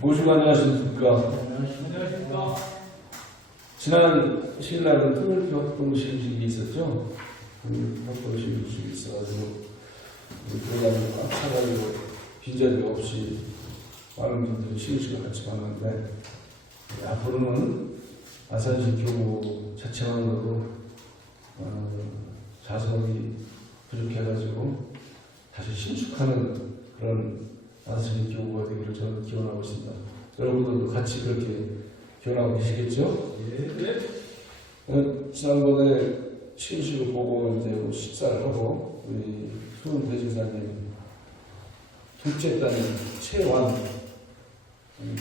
모시고 안녕하십니까. 안녕하십니까. 지난 신날은 통일협동식이 있었죠. 협동식이 있어가지고 우리 교단이 막 사가지고 빈자리 없이 많은 분들이 시식을 같이 봤는데 앞으로는 아산시 교구 자체만으로도 자석이 부족해가지고 다시 신축하는 그런 아산시 교구가 되기를 저는 기원하고 있습니다. 여러분들도 같이 그렇게 기원하고 계시겠죠? 지난번에 시식을 보고 이제 식사를 하고 우리 수은 대지사님 둘째 딸 최완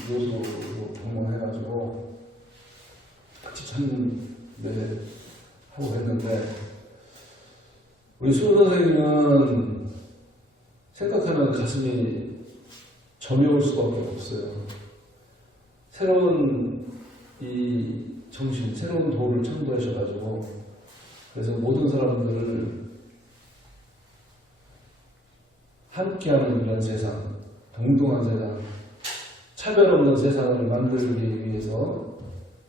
교수로 방문해가지고 같이 참배하고 했는데 우리 수은 선생님은 생각하면 가슴이 저며올 수밖에 없어요. 새로운 이 정신, 새로운 도를 창조하셔가지고 그래서 모든 사람들을 함께하는 이런 세상, 동등한 세상, 차별 없는 세상을 만들기 위해서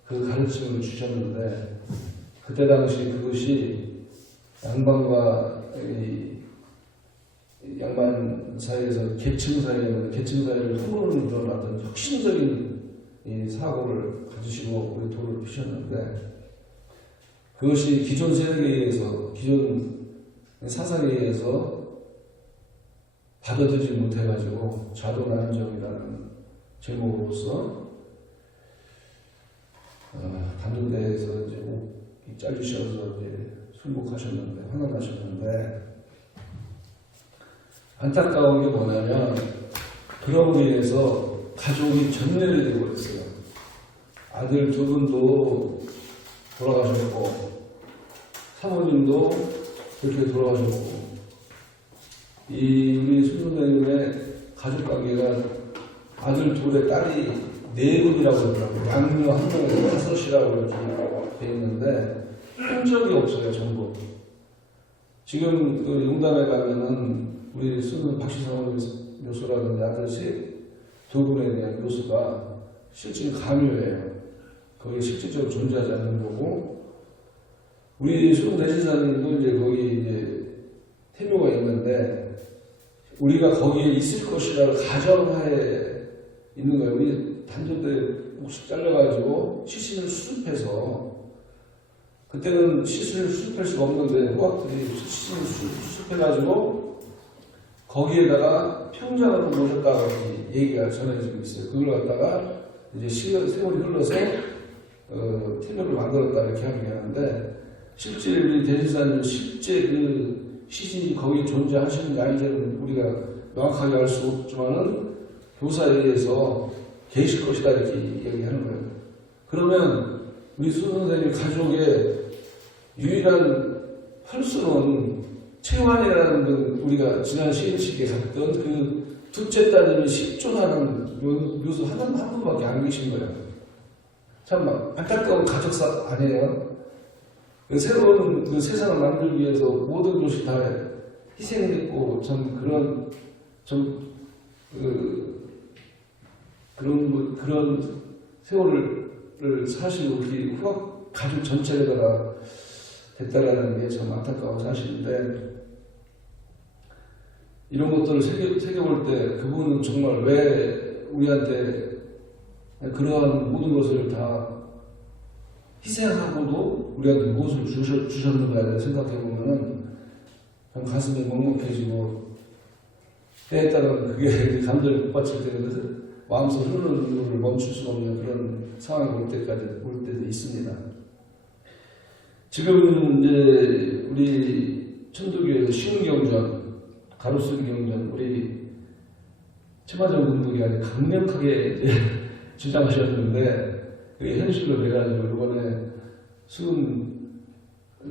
그 가르침을 주셨는데 그때 당시 그것이 양반과 양반 사이에서 계층 사이를 허물을 일어나던 혁신적인 이 사고를 가지시고 우리 도를 피셨는데 그것이 기존 세력에 의해서 기존 사상에 의해서 받아들이지 못해가지고 좌도난정이라는 제목으로서 단전대에서 이제 목 잘리셔서 이제 순국하셨는데 환원하셨는데 안타까운 게 뭐냐면 그러고 인해서 가족이 전멸이 되고 있어요. 아들 두 분도 돌아가셨고 사모님도 그렇게 돌아가셨고 우리 수선생님의 가족관계가 아들 둘에 딸이 네 분이라고 그러더라고요. 양녀 한 명에 다섯이라고 이렇게 돼 있는데 흔적이 없어요. 전부. 지금 그 용담에 가면은 우리 수선 박시성 묘수라든지 아들씩 두 분에 대한 묘수가 실질 가묘예요. 거기 실질적으로 존재하지 않는 거고, 우리 수동 대신사님도 이제 거기 이제 태묘가 있는데, 우리가 거기에 있을 것이라고 가정하에 있는 거예요. 우리 단전대 목씩 잘려가지고 시신을 수습해서, 그때는 시신을 수습할 수가 없는데, 후학들이 시신을 수습해가지고, 거기에다가 평장으로 모셨다고 얘기가 전해지고 있어요. 그걸 갖다가 이제 세월이 흘러서 태묘를 만들었다 이렇게 하는데 실제 우리 대지사님 실제 그 시신이 거기 존재하시는지 아닌지는 우리가 명확하게 알 수 없지만은 교사에 의해서 계실 것이다 이렇게 얘기하는 거예요. 그러면 우리 수 선생님 가족의 유일한 펄스는 최완이라는 그 우리가 지난 시인식에 갔던 그 둘째 따님이 실존하는 묘수 한 분밖에 안 계신 거예요. 참 안타까운 가족사 아니에요? 새로운 그 세상을 만들기 위해서 모든 것이 다 희생됐고 그런 세월을 사실 우리 후학 가족 전체에다가 됐다라는 게 참 안타까운 사실인데 이런 것들을 새겨볼 때 그분은 정말 왜 우리한테 그러한 모든 것을 다 희생하고도 우리한테 무엇을 주셨는가 생각해보면 참 가슴이 먹먹해지고 때에 따라는 그게 감정이 북받칠 때는 마음속 흐르는 눈물을 멈출 수 없는 그런 상황이 올 때도 있습니다. 지금 이제 우리 천도교에서 시흥경전, 가로수기 경전, 우리 최마정 군독이 아주 강력하게 주장하셨는데 그게 현실로 돼가지고 이번에 수은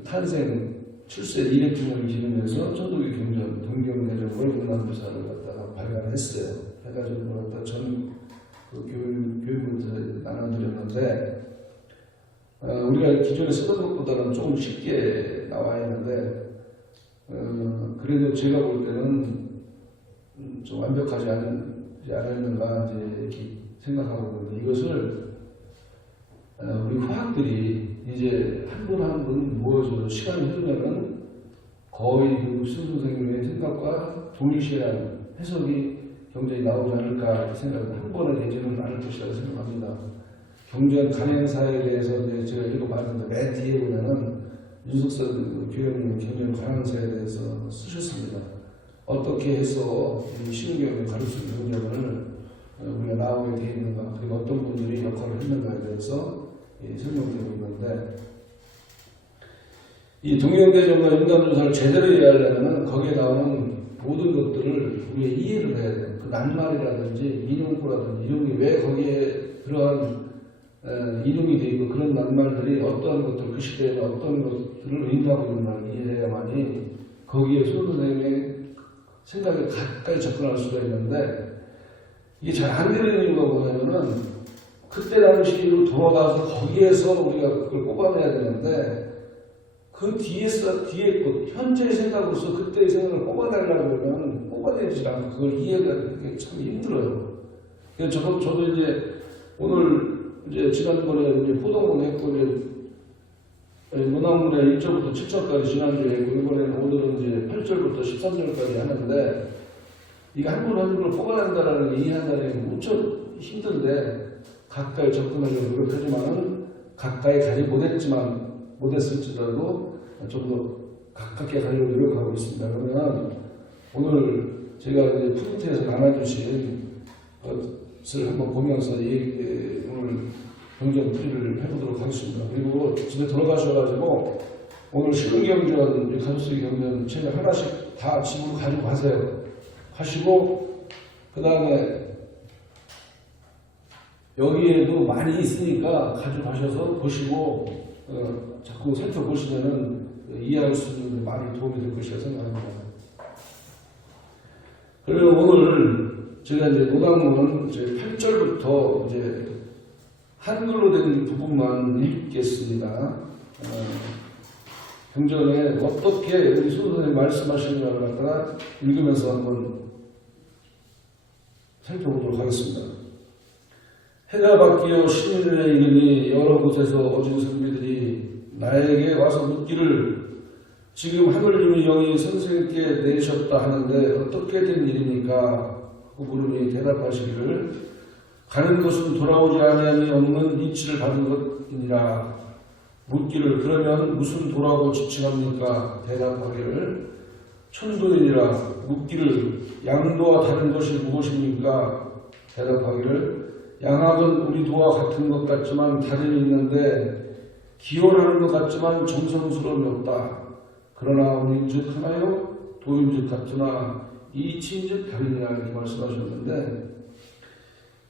탄생 출세 200주년을 기념해서 천도교 경전 동경대적으로 문화묘사를 갖다가 발간했어요. 해가지고 갖다 전 교육을 나눠드렸는데 우리가 기존에 쓰던 것보다는 조금 쉽게 나와 있는데 그래도 제가 볼 때는 좀 완벽하지 않았는가 이제 이렇게 생각하고 있는데 이것을 우리 화학들이 이제 한 분 한 분 모여서 시간이 흐르면은 거의 그 수능 선생님의 생각과 동일시한 해석이 경전이 나오지 않을까 생각합니다. 한 번에 되지는 않을 것이라고 생각합니다. 경전 간행사에 대해서 이제 제가 읽어봤는데 맨 뒤에 보면은 윤석선 교수님 경전 간행사에 대해서 쓰셨습니다. 어떻게 해서 이 신경을 가를 수 있는 경전을 우리가 나오게 되어 있는가, 그리고 어떤 분들이 역할을 했는가에 대해서 설명되고 있는데, 이 동영대전과 인간조사를 제대로 이해하려면 거기에 나오는 모든 것들을 우리가 이해를 해야 돼요. 그 낱말이라든지 인용구라든지 이런 게 왜 거기에 들어간 인용이 되어 있고 그런 낱말들이 어떠한 것들, 그 시대에 어떤 것들을 의미하고 있는가를 이해해야만이 거기에 손 선생님의 생각에 가까이 접근할 수가 있는데, 이게 잘 안 되는 이유가 뭐냐면은 그때 당시로 돌아가서 거기에서 우리가 그걸 뽑아내야 되는데, 그 뒤에 것, 현재의 생각으로서 그때의 생각을 뽑아내려고 하면 뽑아내지 않고 그걸 이해가 되게 참 힘들어요. 그래서 저도 이제 오늘 이제 지난번에 이제 포동문 했고, 이제 문화문의 1절부터 7절까지 지난주에 했고, 이번에는 오늘은 이제 8절부터 13절까지 하는데, 이게 한 분 한 분을 뽑아낸다라는 게 이해한다는 게 무척 힘든데, 가까이 접근하려고 노력하지만은 가까이 가지 못했을지라도 좀 더 가깝게 가려고 노력하고 있습니다. 그러면 오늘 제가 이제 프린트에서 나눠주신 것을 한번 보면서 오늘 경전 풀이를 해보도록 하겠습니다. 그리고 집에 돌아가셔가지고 오늘 신경전, 가족수기 경전 책을 하나씩 다 집으로 가지고 가세요. 하시고 그 다음에 여기에도 많이 있으니까 가져가셔서 보시고 자꾸 살펴보시면은 이해할 수 있는 많이 도움이 될 것이라 생각합니다. 그리고 오늘 제가 이제 노당문은 이제 8절부터 이제 한글로 된 부분만 읽겠습니다. 경전에 어떻게 우리 수 선생님 말씀하시는가를 갖다가 읽으면서 한번 살펴보도록 하겠습니다. 해가 바뀌어 신인의 이름이 여러 곳에서 어진 선비들이 나에게 와서 묻기를 지금 하늘님이 영이 선생님께 내셨다 하는데 어떻게 된 일입니까? 그 물음이 대답하시기를 가는 것은 돌아오지 아니함이 없는 이치를 받은 것이니라. 묻기를 그러면 무슨 도라고 지칭합니까? 대답하기를 천도이니라. 묻기를 양도와 다른 것이 무엇입니까? 대답하기를 양학은 우리 도와 같은 것 같지만 다름이 있는데 기원하는 것 같지만 정성스러움이 없다. 그러나 우리인즉 하나요? 도인즉 같으나 이치인즉 다르니라 이렇게 말씀하셨는데,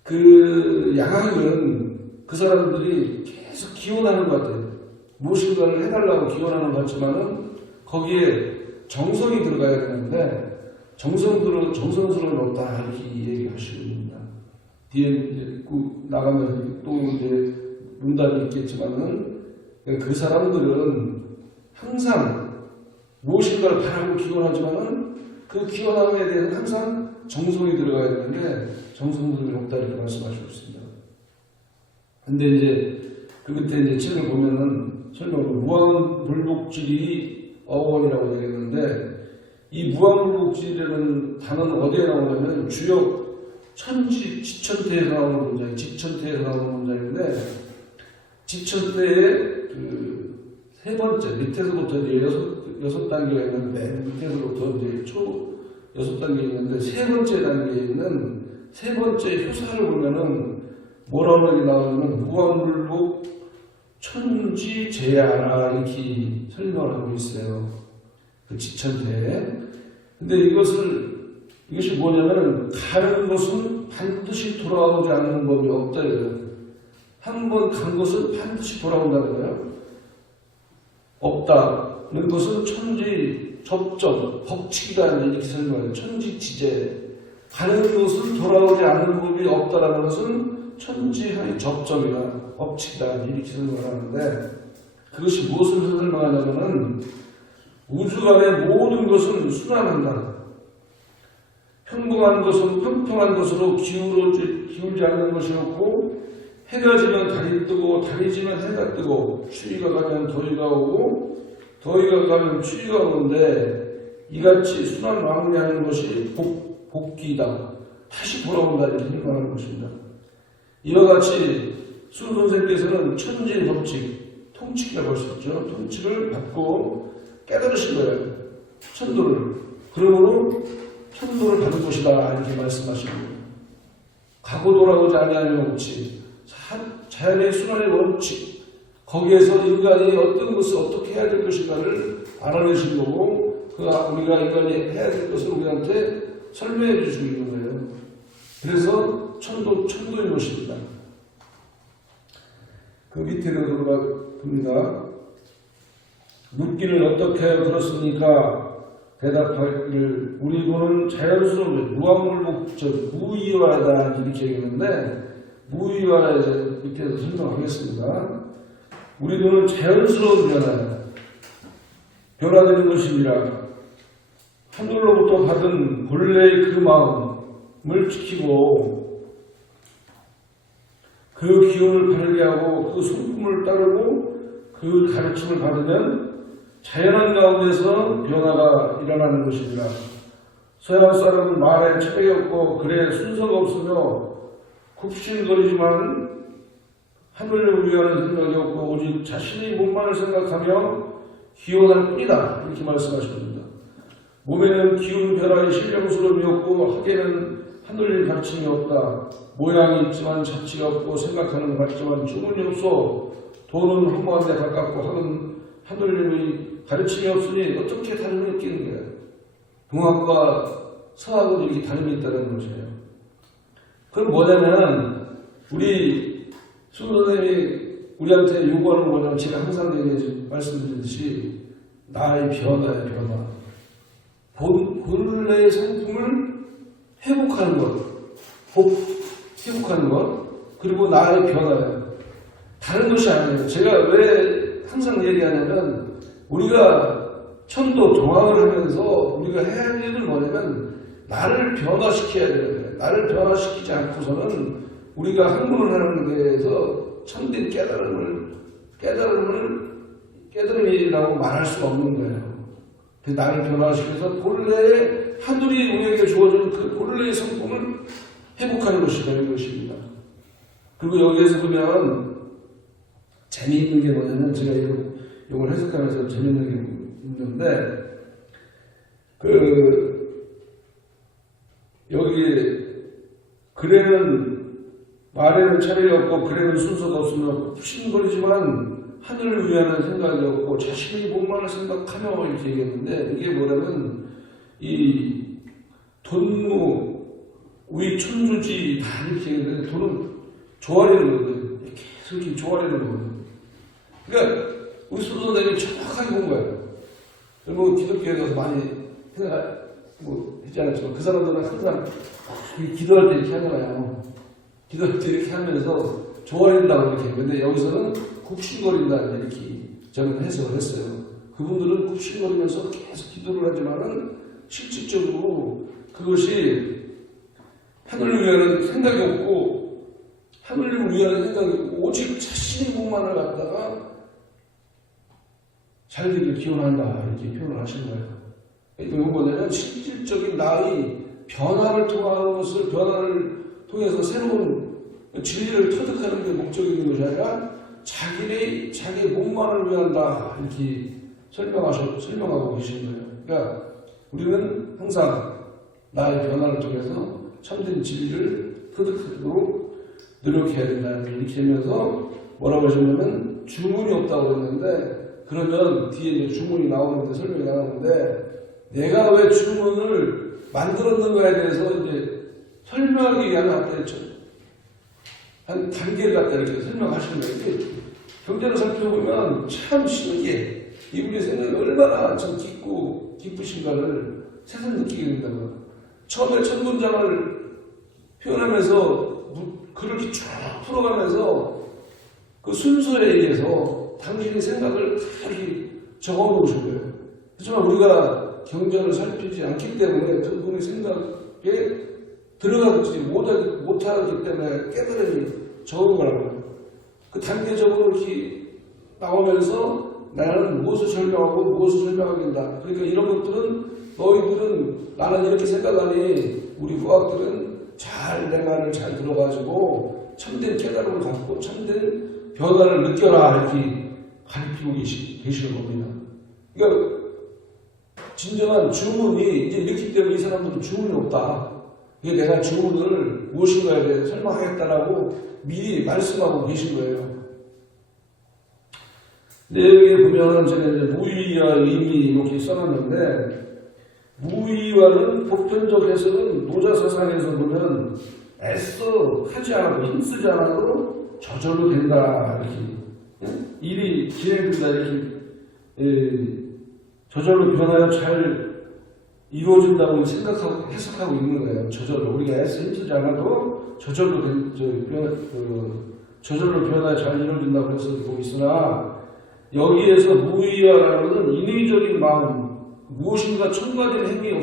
그 양학은 그 사람들이 계속 기원하는 것 같아요. 무엇인가를 해달라고 기원하는 것 같지만은 거기에 정성이 들어가야 되는데 정성스러움이 없다 이렇게 얘기하십니다. 뒤에 이제 나가면 또 이제 문답이 있겠지만은 그 사람들은 항상 무엇인가를 바라고 기원하지만은 그 기원함에 대해서 항상 정성이 들어가야 되는데 정성들이 없다 이렇게 말씀하시고 있습니다. 근데 이제 그 밑에 이제 책을 보면은 설명으로 무한불복질이 어원이라고 얘기했는데, 이 무한불복질이라는 단어는 어디에 나오냐면 주역 천지 지천태에서 나오는 문장이 지천태에서 나오는 문장인데, 지천태의 그 세 번째 밑에서부터 이제 여섯 단계가 있는데, 밑에서부터 이제 초 여섯 단계 있는데 세 번째 단계에 있는 세 번째 효사를 보면은 뭐라고 나오냐면 무한불복 천지 제야라 이렇게 설명을 하고 있어요. 그 지천태에. 근데 이것이 뭐냐면 가는 것은 반드시 돌아오지 않는 법이 없다 이거예요. 한 번 간 것은 반드시 돌아온다는 거예요. 없다는 것은 천지 접점, 법칙이다 이렇게 설명해요. 천지 지제. 가는 것은 돌아오지 않는 법이 없다라는 것은 천지의 접점이다, 법칙이다 이렇게 설명하는데, 그것이 무엇을 설명하냐면은 우주간의 모든 것은 순환한다. 평범한 것은 평평한 것으로 기울어질 기울지 않는 것이었고, 해가 지면 달이 뜨고 달이 지면 해가 뜨고, 추위가 가면 더위가 오고 더위가 가면 추위가 오는데 이같이 순환 마무리하는 것이 복귀다. 다시 돌아온다 이렇게 설명하는 것입니다. 이와 같이 수 선생께서는 천지 법칙, 통칙이라고 할 수 있죠. 통칙을 받고 깨달으신 거예요. 천도를. 그러므로 천도를 받은 것이다 이렇게 말씀하시고, 가고 돌아오지 아니하는 원칙, 자연의 순환의 원칙, 거기에서 인간이 어떤 것을 어떻게 해야 될 것인가를 알아내신 거고, 우리가 인간이 해야 될 것을 우리한테 설명해 주시고 있는 거예요. 그래서 천도인 것입니다. 그 밑에로 들어가 봅니다. 묻기를 어떻게 들었습니까? 대답하기를 우리 도는 자연스러운 무한물목적 무의화다 이렇게 얘기했는데, 무의화에 밑에서 설명하겠습니다. 우리 도는 자연스러운 변화되는 것이니라. 하늘로부터 받은 본래의 그 마음을 지키고 그 기운을 바르게 하고 그 성품을 따르고 그 가르침을 받으면 자연한 가운데서 변화가 일어나는 것이니라. 서양 사람은 말에 차별이 없고 글에 순서가 없으며 굽신거리지만 하늘을 위하는 생각이 없고 오직 자신의 몸만을 생각하며 기원할 뿐이다 이렇게 말씀하십니다. 몸에는 기운 변화의 신령스러움이 없고 학에는 하늘의 가르침이 없다. 모양이 있지만 자취가 없고 생각하는 것 같지만 주문이 없어. 돈은 허무한 데 가깝고 학은 하늘의 가르침이 없으니 어떻게 다름을 느끼는 거예요. 동학과 서학은 이렇게 다름이 있다는 것이에요. 그럼 뭐냐면 우리 수선생님이 우리한테 요구하는 거냐면, 제가 항상 말씀드리듯이 나의 변화의 변화, 본래의 성품을 회복하는 것, 회복하는 것, 그리고 나의 변화예요. 다른 것이 아니에요. 제가 왜 항상 얘기하냐면, 우리가 천도 동학을 하면서 우리가 해야 할 일은 뭐냐면 나를 변화시켜야 되는 거예요. 나를 변화시키지 않고서는 우리가 학문을 하는 데에서 참된 깨달음이라고 말할 수가 없는 거예요. 그 나를 변화시켜서 본래의 하늘이 우리에게 주어진 그 본래의 성품을 회복하는 것이다 이것입니다. 그리고 여기에서 보면 재미있는 게 뭐냐면, 제가 이걸 해석하면서 재미있는 게 있는데, 여기 글에는 말에는 차별이 없고 글에는 순서가 없으며 굽신거리지만 하늘을 위하는 생각이 없고 자신의 몸만을 생각하며 이렇게 얘기했는데, 이게 뭐냐면 이 돈무 우리 천주지 다 이렇게 얘기했는데, 돈은 조아리는 거거든요. 계속 이렇게 조아리는 거거든요. 그러니까 우리 수도선생님이 정확하게 본 거예요. 그리고 기독교에 가서 많이 했지 않았지만 그 사람들은 항상 기도할 때 이렇게 하잖아요. 기도할 때 이렇게 하면서 조아린다고 이렇게. 근데 여기서는 굽신거린다 이렇게 저는 해석을 했어요. 그분들은 굽신거리면서 계속 기도를 하지만은 실질적으로 그것이 하늘을 위하는 생각이 없고, 하늘을 위하는 생각이 없고 오직 자신의 몸만을 갖다가 살기를 기원한다 이렇게 표현을 하시는 거예요. 이건 뭐냐면 실질적인 나의 변화를 통하는 것을, 변화를 통해서 새로운 진리를 터득하는 게 목적이 있는 것이 아니라 자기 몸만을 위한다 이렇게 설명하고 계시는 거예요. 그러니까 우리는 항상 나의 변화를 통해서 참된 진리를 터득하도록 노력해야 된다 이렇게 하면서 뭐라고 하셨냐면, 주문이 없다고 했는데, 그러면 뒤에 이제 주문이 나오는데, 설명이 나오는데, 내가 왜 주문을 만들었는가에 대해서 이제 설명하기 위한 한 단계를 갖다 이렇게 설명하시는 거예요. 경전을 살펴보면 참 신기해. 이분의 생각이 얼마나 참 기쁘신가를 새삼 느끼게 된다고요. 처음에 첫 문장을 표현하면서 글을 이렇게 쭉 풀어가면서 그 순서에 의해서 당신의 생각을 다 이렇게 적어놓으신 거예요. 하지만 우리가 경전을 살피지 않기 때문에 그분의 생각에 들어가지 못하기 때문에 깨달음이 적은 거라고. 그 단계적으로 이렇게 나오면서 나는 무엇을 설명하고 무엇을 설명하게 된다. 그러니까 이런 것들은 너희들은 나는 이렇게 생각하니 우리 후학들은 잘 내 말을 잘 들어가지고 참된 깨달음을 갖고 참된 변화를 느껴라 이렇게 가르치고 계시는 겁니다. 그러니까 진정한 주문이 이제 있기 때문에 이 사람들은 주문이 없다. 이게 내가 주문을 무엇인가에 대해 설명하겠다라고 미리 말씀하고 계신 거예요. 근데 여기 보면은 제가 이제 무의와 의미 이렇게 써놨는데, 무의와는 보편적 해석은 노자사상에서 보면 애써 하지 않아도 힘쓰지 않아도 저절로 된다 이렇게 일이 진행된다 이렇게 저절로 변하여 잘 이루어진다고 생각하고 해석하고 있는 거예요. 저절로 우리가 애써 힘쓰지 않아도 저절로 저절로 변하여 잘 이루어진다고 해석하고 있으나, 여기에서 무의와라는 것은 인위적인 마음, 무엇인가 첨가된 행위가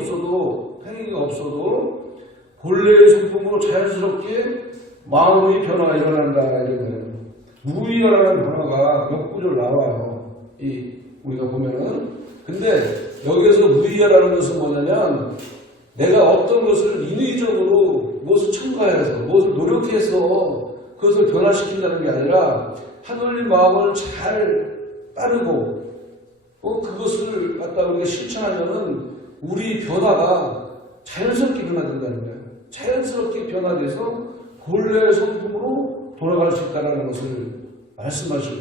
없어도 본래의 성품으로 자연스럽게 마음의 변화가 일어난다 이런 거예요. 무의와라는 단어가 몇 구절 나와요. 우리가 보면은. 근데 여기에서 무의와라는 것은 뭐냐면, 내가 어떤 것을 인위적으로 무엇을 첨가해서 무엇을 노력해서 그것을 변화시킨다는 게 아니라 하늘의 마음을 잘 따르고 그것을 갖다 우리가 실천하면은 우리 변화가 자연스럽게 변화된다는 거예요. 자연스럽게 변화돼서 본래의 성품으로 돌아갈 수 있다는 것을 말씀하시고,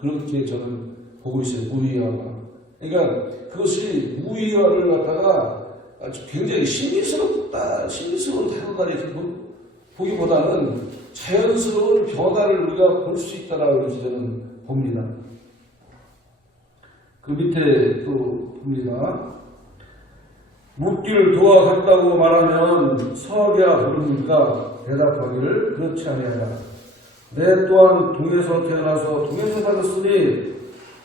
그렇게 저는 보고 있어요. 무의화가. 그러니까 그것이 무의화를 갖다가 아주 굉장히 신비스러운 단어다 이렇게 보기보다는 자연스러운 변화를 우리가 볼 수 있다라고 저는 봅니다. 그 밑에 또 봅니다. 묻기를 도와갔다고 말하면 서학이라 부릅니까? 대답하기를 그렇지 아니하라. 내 또한 동에서 태어나서 동에서 살았으니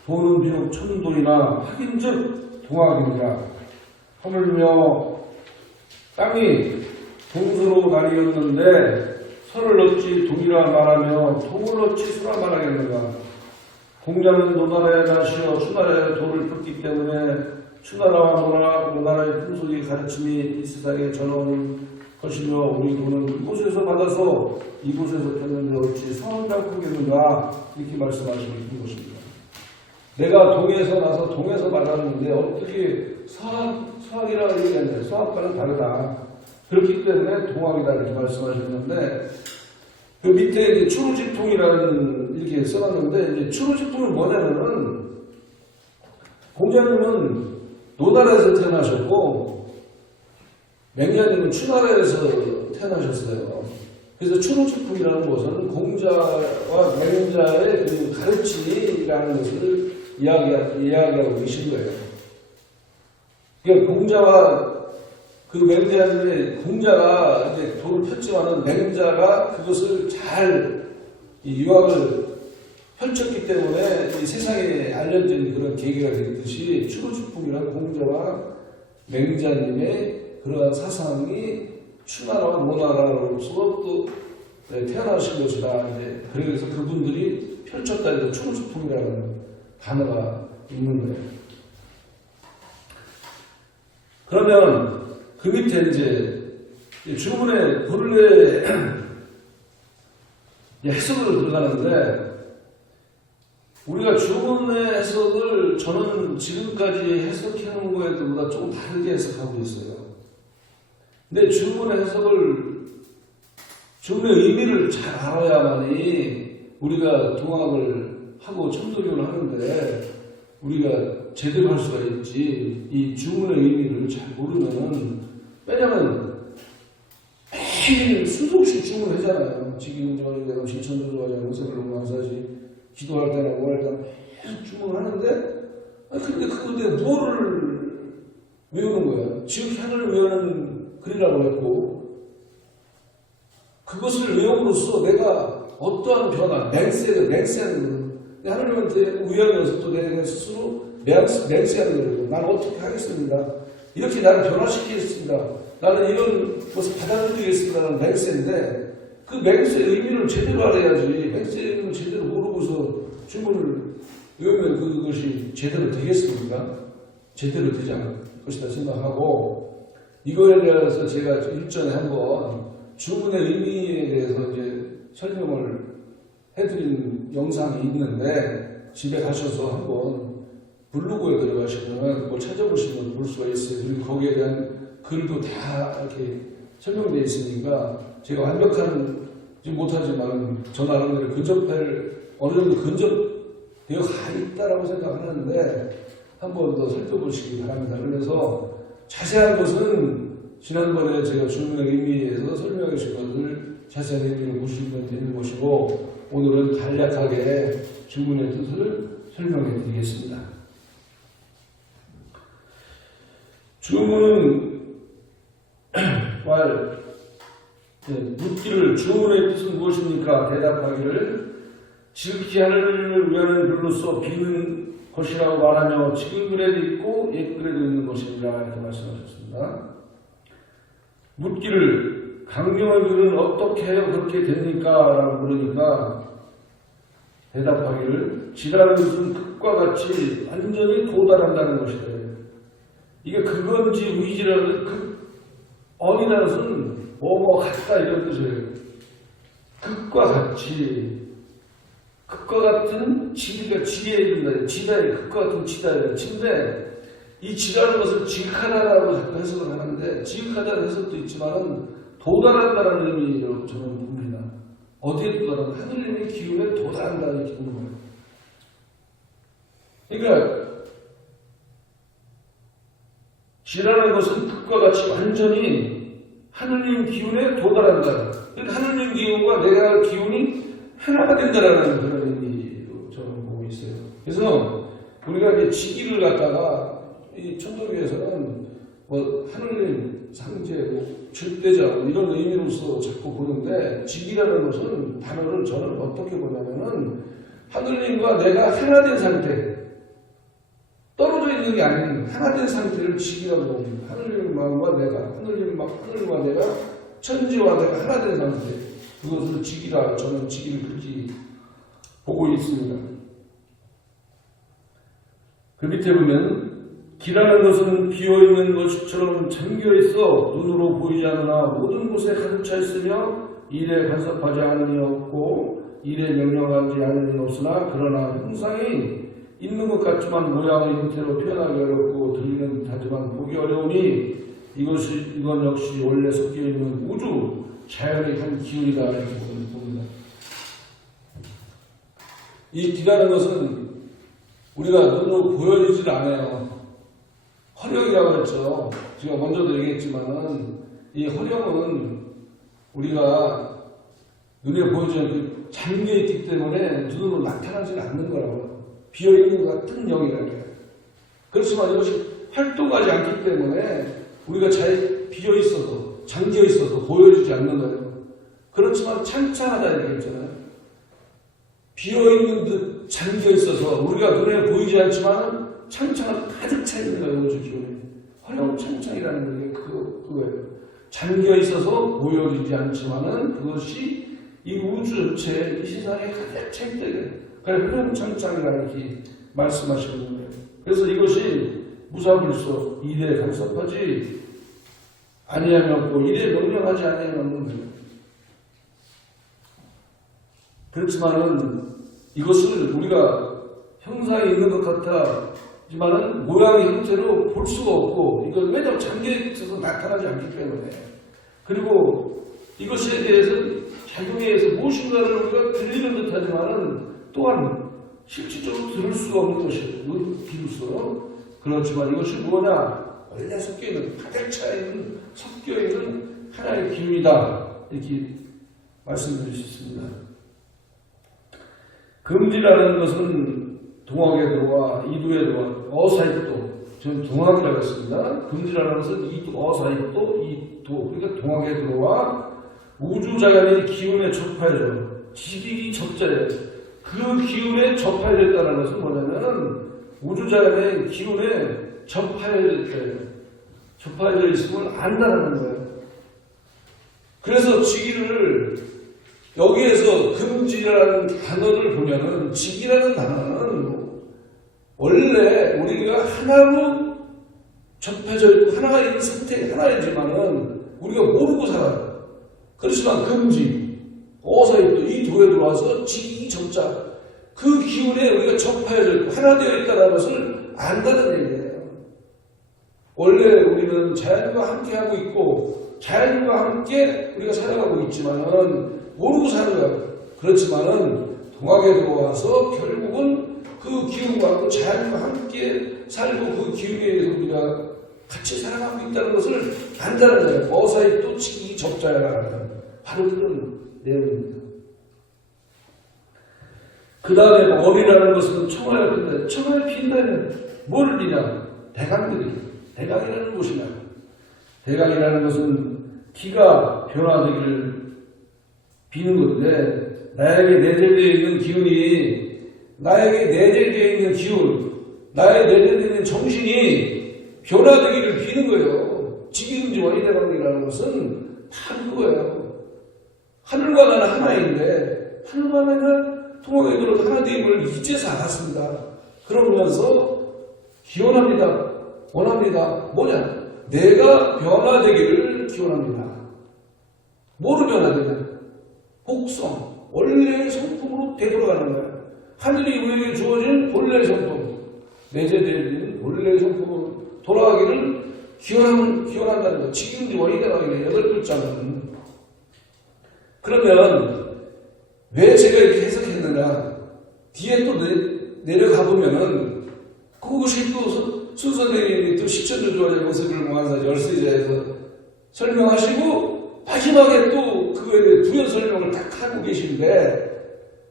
돈은 비록 천돈이나 하긴즉 동학이니라. 하물며 땅이 동서로 나뉘었는데 서를 어찌 동이라 말하며 동을 어찌 수라 말하겠는가. 공자는 노나라에 나시어 추나라에 돌을 폈기 때문에 추나라와 노나라의 풍속이 가르침이 이 세상에 전하는 것이며, 우리 돈은 이곳에서 받아서 이곳에서 폈는데 어찌 서원장 크겠는가 이렇게 말씀하시고 있는 것입니다. 내가 동에서 나서 동에서 받았는데 어떻게 서학이라고 얘기하는데 서학과는 다르다. 그렇기 때문에 동학이다 이렇게 말씀하셨는데, 그 밑에 이제 추루집통이라는 이렇게 써놨는데, 이제 추루집통은 뭐냐면은, 공자님은 노나라에서 태어나셨고 맹자님은 추나라에서 태어나셨어요. 그래서 추루집통이라는 것은 공자와 맹자의 그 가르침이라는 것을 이야기하고 계신 거예요. 그러니까 공자와 그 맹자인데, 공자가 이제 돌을 폈지만은 맹자가 그것을 잘 유학을 펼쳤기 때문에 이 세상에 알려진 그런 계기가 되듯이 추루집통이란 공자와 맹자님의 그러한 사상이 추나라와 노나라로서 또 태어나신 것이다. 이제 그래서 그분들이 펼쳤다 해서 추루집통이라는 단어가 있는 거예요. 그러면 그 밑에 이제 주문의 본래 해석으로 들어가는데, 우리가 주문의 해석을 저는 지금까지 해석해놓은 거에보다 조금 다르게 해석하고 있어요. 근데 주문의 의미를 잘 알아야만이 우리가 동학을 하고 천도교를 하는데 우리가 제대로 할 수가 있지, 이 주문의 의미를 잘 모르면은, 왜냐면 매일 수도 없이 주문을 하잖아요. 지금 내가 신천도 좋아하잖아요. 무색을 강사지 기도할 때나 뭐 할 때나 계속 주문을 하는데, 근데 그건데 뭐를 외우는 거야? 지금 하늘을 외우는 글이라고 했고, 그것을 외움으로써 내가 어떠한 변화, 맹세하는 하나님한테 우연해서 또 내가 스스로 맹세하는 거예요. 나는 어떻게 하겠습니다. 이렇게 나를 변화시키겠습니다. 나는 이런 것을 받아들이겠습니다라는 맹세인데 그 맹세의 의미를 제대로 알아야지. 맹세의 의미를 제대로 모르고서 주문을 외우면 그것이 제대로 되겠습니까? 제대로 되지 않을 것이다 생각하고 이거에 대해서 제가 일전에 한번 주문의 의미에 대해서 이제 설명을 해드린 영상이 있는데 집에 가셔서 한번 블로그에 들어가시면 그걸 찾아보시면 볼 수가 있어요. 그리고 거기에 대한 글도 다 이렇게 설명되어 있으니까 제가 완벽하지 못하지만 저 나름대로 근접할 어느 정도 근접되어 가 있다라고 생각하는데 한번 더 살펴보시기 바랍니다. 그래서 자세한 것은 지난번에 제가 주문의 의미에서 설명해 주신 것을 자세한 의미를 보시면 되는 것이고 오늘은 간략하게 주문의 뜻을 설명해 드리겠습니다. 주문은 묻기를 주문의 뜻은 무엇입니까? 대답하기를 지극히 하늘을 위하는 글로써 비는 것이라고 말하며 지금 글에도 있고 옛 글에도 있는 것이니라 이렇게 말씀하셨습니다. 묻기를 강경의 글은 어떻게 해야 그렇게 됩니까? 라고 물으니까 대답하기를 지라는 것은 극과 같이 완전히 도달한다는 것이다. 이게 그건지 의지라는 언이라는 것은 뭐뭐 같다 이런 뜻이에요. 극과 같이 극과 같은 지가 지에 이른다. 지다에 극과 같은 지다에 지인데 이 지라는 것을 지극하다라고 해석을 하는데 지극하다는 해석도 있지만은 도달한다는 의미로 저는 봅니다. 어디에 도달한다? 하늘님의 기운에 도달한다 이렇게 보는 거예요. 그러니까 지라는 것은 극과 같이 완전히 하늘님 기운에 도달한다. 그러니까 하늘님 기운과 내가 기운이 하나가 된다라는 그런 의미로 저는 보고 있어요. 그래서 우리가 이제 지기를 갖다가 이 천도교에서는 뭐 하늘님 상제, 뭐 절대자 이런 의미로서 자꾸 보는데 지기라는 것은 단어를 저는 어떻게 보냐면은 하늘님과 내가 하나 된 상태, 떨어져 있는 게 아닌 하나 된 상태를 지기라고 봅니다. 하늘님과 내가, 하늘님과 내가, 천지와 내가 하나 된 상태, 그것을 지기라 저는 지기를 그렇게 보고 있습니다. 그 밑에 보면 기라는 것은 비어있는 것처럼 잠겨있어 눈으로 보이지 않으나 모든 곳에 가득 차 있으며 일에 간섭하지 않으니 없고 일에 명령하지 않으니 없으나 그러나 형상이 있는 것 같지만 모양의 형태로 표현하기 어렵고 들리는 듯하지만 보기 어려우니 이건 역시 원래 섞여있는 우주 자연의 한 기운이다 이렇게 봅니다. 이 기라는 것은 우리가 눈으로 보여지질 않아요. 허령이라고 했죠. 제가 먼저도 얘기했지만은 이 허령은 우리가 눈에 보여지는 그 잠겨있기 때문에 눈으로 나타나지는 않는 거라고요. 비어있는 것 같은 영이라고 해요. 그렇지만 이것이 활동하지 않기 때문에 우리가 잘 비어있어서 잠겨있어서 보여지지 않는 거예요. 그렇지만 창창하다 얘기했잖아요. 비어있는 듯 잠겨있어서 우리가 눈에 보이지 않지만 창창한 가득 차 있는 거예요. 우주 기운에. 활용 창창이라는 게 그거예요. 잠겨있어서 보여지지 않지만은 그것이 이 우주 전체 이 세상에 가득 차 있다 이거예요. 그래서 활용 창창이라는 게 말씀하시는 거예요. 그래서 이것이 무사불소 일에 간섭하지 아니하면 없고 일에 명령하지 아니하면 없는 거예요. 그렇지만은 이것을 우리가 형상이 있는 것 같지만은 모양의 형태로 볼 수가 없고 이건 왜냐하면 잠겨있어서 나타나지 않기 때문에 그리고 이것에 대해서 작용에 의해서 무엇인가를 우리가 들리는 듯하지만은 또한 실질적으로 들을 수가 없는 것이에요. 비로소 그렇지만 이것이 뭐냐 원래 섞여있는 가득 차있는 섞여있는 하나의 기운이다 이렇게 말씀드릴 수 있습니다. 금지라는 것은 동학에 들어와 이두에 들어와 어사입도 저는 동학이라고 했습니다. 금지라는 것은 어사입도 이도 그러니까 동학에 들어와 우주자연의 기운에 접하여져 지식이 접자예요. 그 기운에 접하여졌다는 것은 뭐냐면 우주자연의 기운에 접하여졌대요. 접하여져 있음을 안다는 거예요. 그래서 직위를 여기에서 금지라는 단어를 보면은 직위라는 단어는 원래 우리가 하나로 접해져 있고 하나가 있는 상태 하나이지만은 우리가 모르고 살아요. 그렇지만 금지, 어사입도 이 도에 들어와서 직위 접자 그 기운에 우리가 접해져 있고 하나 되어 있다는 것을 안다는 얘기예요. 원래 우리는 자연과 함께 하고 있고 자연과 함께 우리가 살아가고 있지만은 모르고 사는 거예요. 그렇지만은 동학에 들어와서 결국은 그 기운과 그 자연과 함께 살고 그 기운에 의해서 우리가 같이 살아가고 있다는 것을 안다는 거예요. 어사입도 직위 접자라는 바로 그런 내용입니다. 그 다음에 어리라는 것은 청하여 핀다. 청하여 핀다는 뭐를 비냐? 대강들이. 대강이라는 곳이냐? 대강이라는 것은 기가 변화되기를 비는 건데, 나에게 내재되어 있는 기운이, 나에게 내재되어 있는 기운, 나의 내재되어 있는 정신이 변화되기를 비는 거예요. 직위금지 원리대강이라는 것은 다 그거예요. 하늘과 나는 하나인데, 하늘과 나는 통합에 들어 하나됨을 이제서 알았습니다. 그러면서 기원합니다. 원합니다. 뭐냐? 내가 변화되기를 기원합니다. 뭐로 변화되냐? 복성, 원래의 성품으로 되돌아가는 거예요. 하늘이 우리에게 주어진 본래의 성품, 내재되는 원래의 성품으로 돌아가기를 기원한다는 거예요. 직위금지 원리대강의 8글자는. 그러면 왜 제가 이렇게 해석했느냐? 뒤에 또 내려가 보면은 그것이 또 수선생님이 또 십천조조의 모습을 모아서 열세자에서 설명하시고 마지막에 또 그거에 대해 부연 설명을 딱 하고 계신데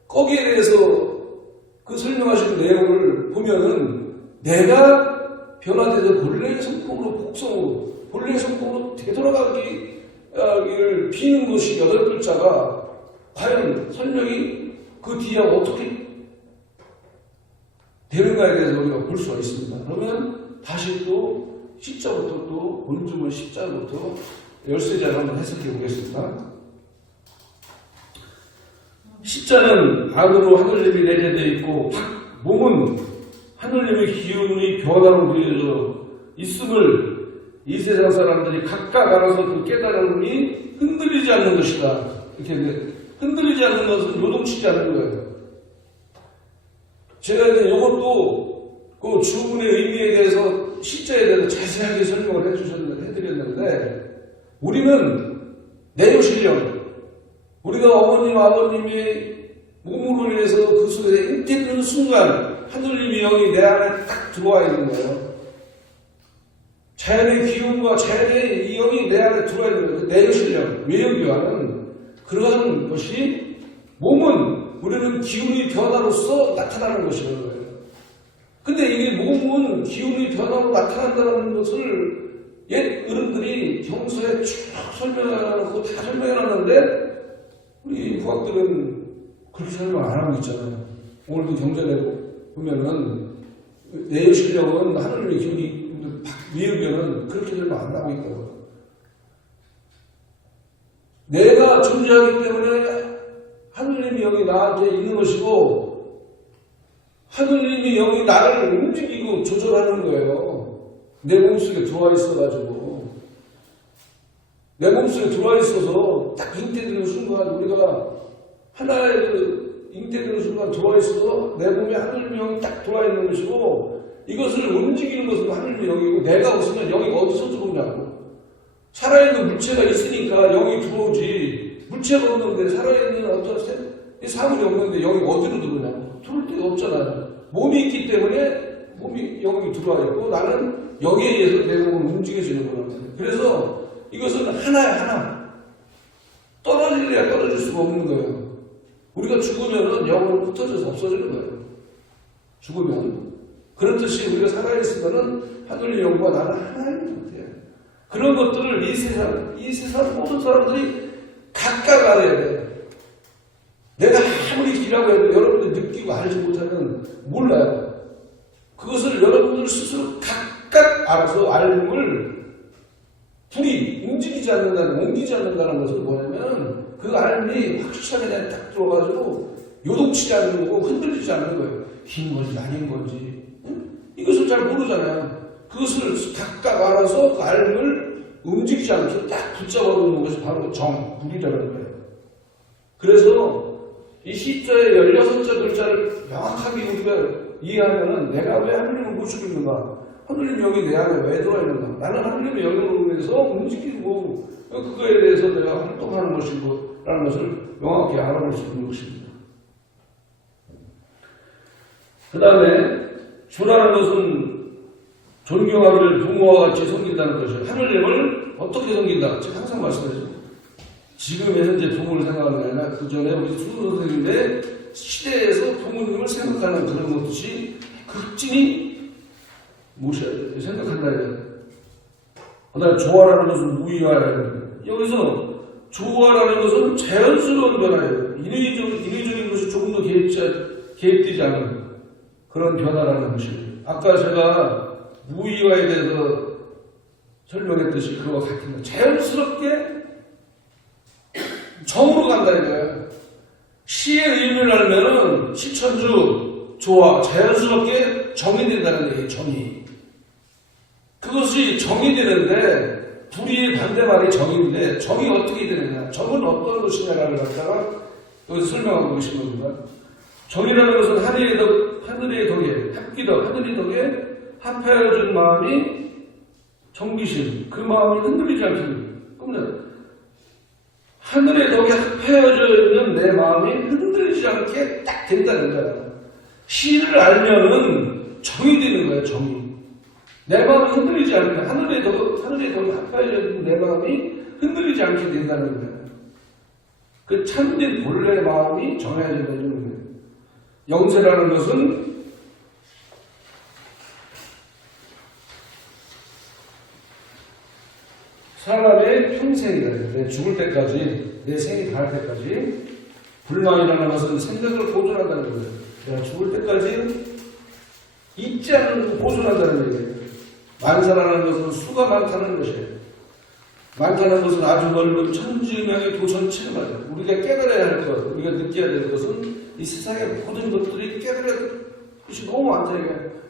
거기에 대해서 그 설명하시는 내용을 보면은 내가 변화돼서 본래의 성품으로 복성으로 본래의 성품으로 되돌아가기를 비는 것이 8글자가 과연 설명이 그 뒤에 어떻게 되는가에 대해서 우리가 볼 수가 있습니다. 그러면 다시 또 십자부터 또 본주문 십자부터 열세자를 한번 해석해 보겠습니다. 십자는 악으로 하늘님이 내재되어 있고 몸은 하늘님의 기운이 변화로 보여져 있음을 이 세상 사람들이 각각 알아서 그 깨달음이 흔들리지 않는 것이다. 이렇게 흔들리지 않는 것은 요동치지 않는 거예요. 제가 이제 이것도 그 주문의 의미에 대해서 십자에 대해서 자세하게 설명을 해드렸는데 우리는 내요신령 우리가 어머님 아버님이 몸으로 인해서 그 속에 잉태되는 순간 하늘님의 영이 내 안에 딱 들어와 있는 거예요. 자연의 기운과 자연의 이 영이 내 안에 들어와 있는 거예요. 내요신령 외형교화는 그러한 것이 몸은 우리는 기운의 변화로서 나타나는 것이라는 거예요. 근데 이게 몸은 기운의 변화로 나타난다는 것을 옛 어른들이 경서에 쭉 설명해놓고 다 설명해놨는데 우리 부학들은 그렇게 설명 안 하고 있잖아요. 오늘도 경전에 보면은 내요신령은 하늘의 기운이 외우면은 그렇게 설명 안 하고 있다고. 내가 존재하기 때문에 하늘님의 영이 나한테 있는 것이고 하늘님의 영이 나를 움직이고 조절하는 거예요. 내 몸속에 들어와 있어가지고 내 몸속에 들어와 있어서 딱 잉태되는 순간 우리가 하나의 그 잉태되는 순간 들어와 있어서 내 몸에 하늘님의 영이 딱 들어와 있는 것이고 이것을 움직이는 것은 하늘님의 영이고 내가 없으면 영이 어디서 들어오냐고. 살아있는 물체가 있으니까 영이 들어오지 물체가 없는데 살아있는 어떤 사물이 없는데 영이 어디로 들어오냐고. 들어올 데가 없잖아요. 몸이 있기 때문에 몸이 영이 들어와 있고 나는 영에 의해서 내 몸은 움직여지는 거라고. 그래서 이것은 하나야 하나. 떨어질래야 떨어질 수가 없는 거예요. 우리가 죽으면은 영으로 흩어져서 없어지는 거예요. 죽으면. 그렇듯이 우리가 살아있으면은 하늘의 영과 나는 하나인 상태예요. 그런 것들을 이 세상 모든 사람들이 각각 알아야 돼요. 내가 아무리 길라고 해도 여러분들이 느끼고 알지 못하면 몰라요. 그것을 여러분들 스스로 각각 알아서 알음을 움직이지 않는다는, 옮기지 않는다는 것은 뭐냐면 그 알이 확실하게 그냥 딱 들어가지고 요동치지 않는 거고 흔들리지 않는 거예요. 긴 건지 아닌 건지. 응? 이것을 잘 모르잖아요. 그것을 각각 알아서 그 알을 움직이지 않게 딱 붙잡아 놓는 것이 바로 정불이라는 거예요. 그래서 이 시자의 16자 글자를 명확하게 우리가 이해하면은 내가 왜 하느님을 모시고 있는가? 하느님 여기 내 안에 왜 들어있는가? 나는 하느님의 영역으로 인해서 움직이고 그거에 대해서 내가 활동하는 것이고 라는 것을 명확히 알아볼 수 있는 것입니다. 그 다음에 주라는 것은 존경하기를 부모와 같이 섬긴다는 것이에요. 하느님을 어떻게 섬긴다? 제가 항상 말씀드리죠. 지금의 현재 부모를 생각하는 게 아니라 그 전에 우리 수도 선생님의 시대에서 부모님을 생각하는 그런 것이 극진히 모셔야 돼요. 생각한다 해야 돼요. 그 다음에 조화라는 것은 무의화예요. 여기서 조화라는 것은 자연스러운 변화예요. 인위적인 것이 조금 더 개입되지 않은 그런 변화라는 것이에요. 아까 제가 무의화에 대해서 설명했듯이 그와 같은 거예요. 자연스럽게 정으로 간다 이거예요. 시의 의미를 알면은 시천주 조화 자연스럽게 정이 된다는 얘기예요. 정이. 그것이 정이 되는데 불의의 반대말이 정인데 정이 어떻게 되느냐? 정은 어떤 것이냐를 갖다가 여기서 설명하고 계신 겁니다. 정이라는 것은 하늘의 덕에 합기덕 하늘의 덕에 합하여진 마음이 정기심 그 마음이 흔들리지 않게 끝내. 하늘의 덕에 합해져 있는 내 마음이 흔들리지 않게 딱 된다는 거야. 시를 알면은 정이 되는 거야, 정이. 내 마음이 흔들리지 않게, 하늘의 덕에 합해져 있는 내 마음이 흔들리지 않게 된다는 거야. 그 참된 본래 마음이 정해야 된다는 거예요. 영세라는 것은 사람의 평생이다. 내 죽을 때까지, 내 생이 닿을 때까지. 불만이라는 것은 생각을 보존한다는 거예요. 내가 죽을 때까지 잊지 않고 보존한다는 얘기예요. 만사라는 것은 수가 많다는 것이에요. 많다는 것은 아주 넓은 천지명의 도전체를 말해요. 우리가 깨달아야 할 것, 우리가 느껴야 될 것은 이 세상의 모든 것들이 깨달아야 될 것이 너무 많다.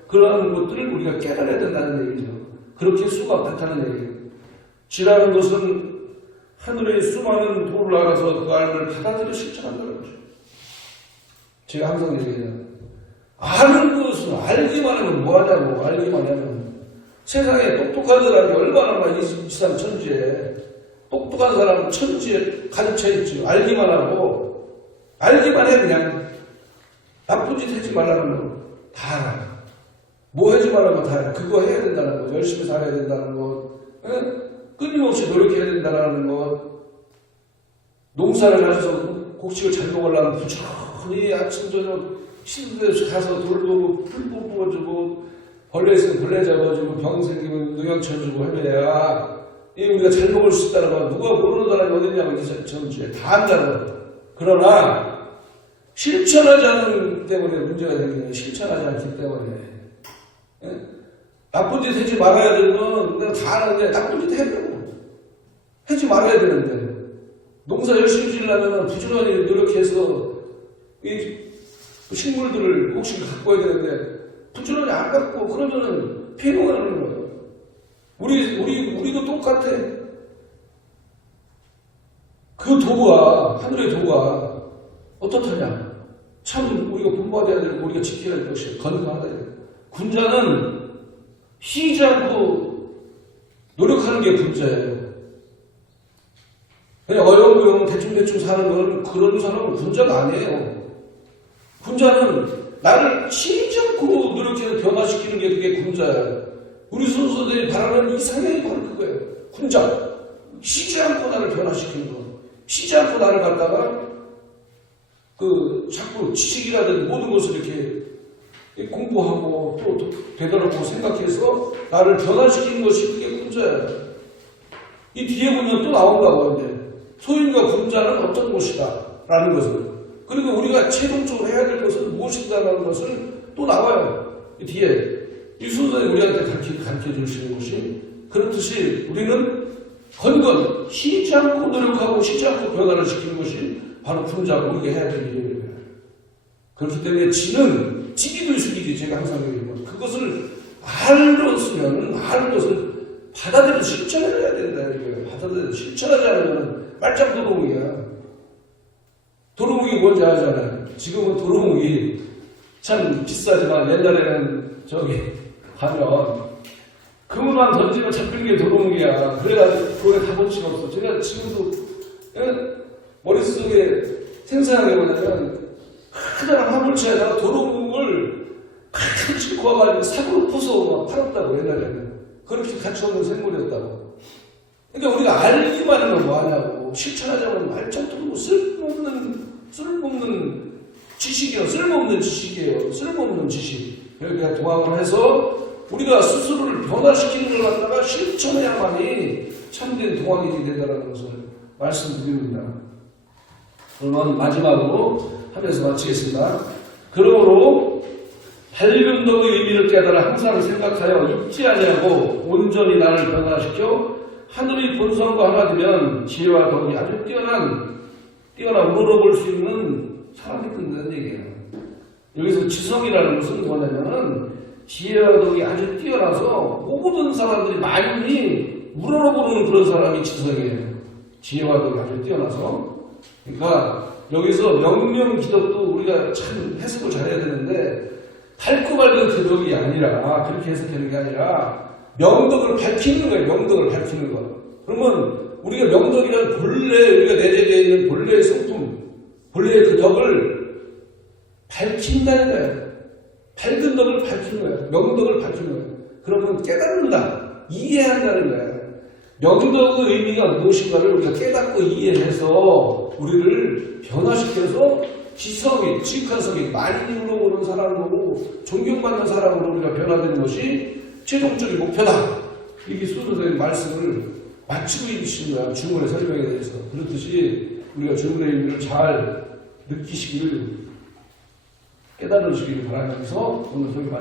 그러한 것들을 우리가 깨달아야 된다는 얘기죠. 그렇게 수가 많다는 얘기예요. 지라는 것은 하늘의 수많은 도를 알아서 그 알을 받아들여 실천한다는 거죠. 제가 항상 얘기해요. 아는 것은 알기만 하면 뭐하냐고. 알기만 하면 세상에 똑똑한 사람이 얼마나 많이 이 세상 천지에 똑똑한 사람은 천지에 가득 차있지. 알기만 하고 알기만 해. 그냥 나쁜 짓 하지 말라는 거 다 알아. 뭐 하지 말라는 거 다 알아. 그거 해야 된다는 거, 열심히 살아야 된다는 거, 끊임없이 노력해야 된다는 것, 농사를 하셔서 곡식을 잘 먹으려면 부지런히 아침 저녁 시도에 가서 돌보고 풀 뽑아주고 벌레 있으면 벌레 잡아주고 병 생기면 농약 쳐주고 해야 우리가 잘 먹을 수 있다는 거. 누가 모르는 사람이 어딨냐고 이 전주에 다 안다는 거. 그러나 실천하지 않는 때문에 문제가 생기는 실천하지 않기 때문에 나쁜 짓 하지 말아야 되는 건 내가 다 아는데 나쁜 짓 해야되고 하지 말아야 되는데 농사 열심히 지으려면 부지런히 노력해서 이 식물들을 곡식을 갖고 와야 되는데 부지런히 안 갖고 그러면은 피해가 나는 거예요. 우리도 똑같아. 그 도가 하늘의 도가 어떻다냐? 참 우리가 본받아야 되고 우리가 지켜야 될 것이 건강하다. 군자는 쉬지 않고 노력하는 게 군자예요. 그냥 어영부영 대충대충 사는 건 그런 사람은 군자가 아니에요. 군자는 나를 쉬지 않고 노력해서 변화시키는 게 그게 군자예요. 우리 선수들이 바라는 이상형이 바로 그거예요. 군자. 쉬지 않고 나를 변화시키는 거. 쉬지 않고 나를 갖다가 자꾸 지식이라든지 모든 것을 이렇게 공부하고 또 되돌아보고 생각해서 나를 변화시키는 것이 그게 군자예요. 이 뒤에 보면 또 나온다고 하는데 소인과 군자는 어떤 것이다 라는 것을, 그리고 우리가 최종적으로 해야 될 것은 무엇이다라는 것을 또 나와요. 이 뒤에 이 순서에 우리한테 가르쳐 주시는 것이, 그렇듯이 우리는 건건 쉬지 않고 노력하고 쉬지 않고 변화를 시키는 것이 바로 군자고 우리가 해야 될 일이에요. 그렇기 때문에 지기도 숙이지 제가 항상 얘기해요. 그것을 알았으면 아는 것을 받아들여 실천을 해야 된다. 받아들여 실천하지 않으면 말짱 도루묵이야. 도루묵이 뭔지 알잖아요. 지금은 도루묵이 참 비싸지만 옛날에는 저기 가면 그물만 던지면 잡히는 게 도루묵이야. 그래가지고 그거에 값어치가 없어. 제가 지금도 머릿속에 생생하게 뭐냐면 크다란 화물차에다가 도루묵을 큰 싣고 와가지고 사고로 퍼서 막 팔았다고 옛날에는. 그렇게 가치 없는 생물이었다고. 그러니까 우리가 알기만 하면 뭐하냐고. 실천하자면 말짱 쓸모없는 지식이에요. 쓸모없는 지식. 그러니까 동학을 해서 우리가 스스로를 변화시키는 걸 갖다가 실천해야만이 참된 동학인이 된다는 것을 말씀드립니다. 그러면 마지막으로 하면서 마치겠습니다. 그러므로 밝은 덕의 의미를 깨달아 항상 생각하여 잊지 아니하고 온전히 나를 변화시켜 하늘의 본성과 하나 되면 지혜와 덕이 아주 뛰어나 우러러볼 수 있는 사람이 된다는 얘기예요. 여기서 지성이라는 것은 뭐냐면은 지혜와 덕이 아주 뛰어나서 모든 사람들이 많이 우러러보는 그런 사람이 지성이에요. 지혜와 덕이 아주 뛰어나서. 그러니까 여기서 명명기덕도 우리가 참 해석을 잘해야 되는데 밝고 밝은 그 덕이 아니라 그렇게 해석하는 게 아니라 명덕을 밝히는 거예요. 명덕을 밝히는 거. 그러면 우리가 명덕이란 본래 우리가 내재되어 있는 본래의 성품, 본래의 그 덕을 밝힌다는 거예요. 밝은 덕을 밝히는 거예요. 명덕을 밝히는 거예요. 그러면 깨닫는다. 이해한다는 거예요. 명덕의 의미가 무엇인가를 우리가 깨닫고 이해해서 우리를 변화시켜서 지성이, 지극한 성이 많이 물어보는 사람으로 존경받는 사람으로 우리가 변화되는 것이 최종적인 목표다. 이게 수도사의 말씀을 마치고 있으신 거야. 주문의 설명에 대해서. 그렇듯이 우리가 주문의 의미를 잘 느끼시기를 깨달으시기를 바라면서 오늘 설교 마치겠습니다.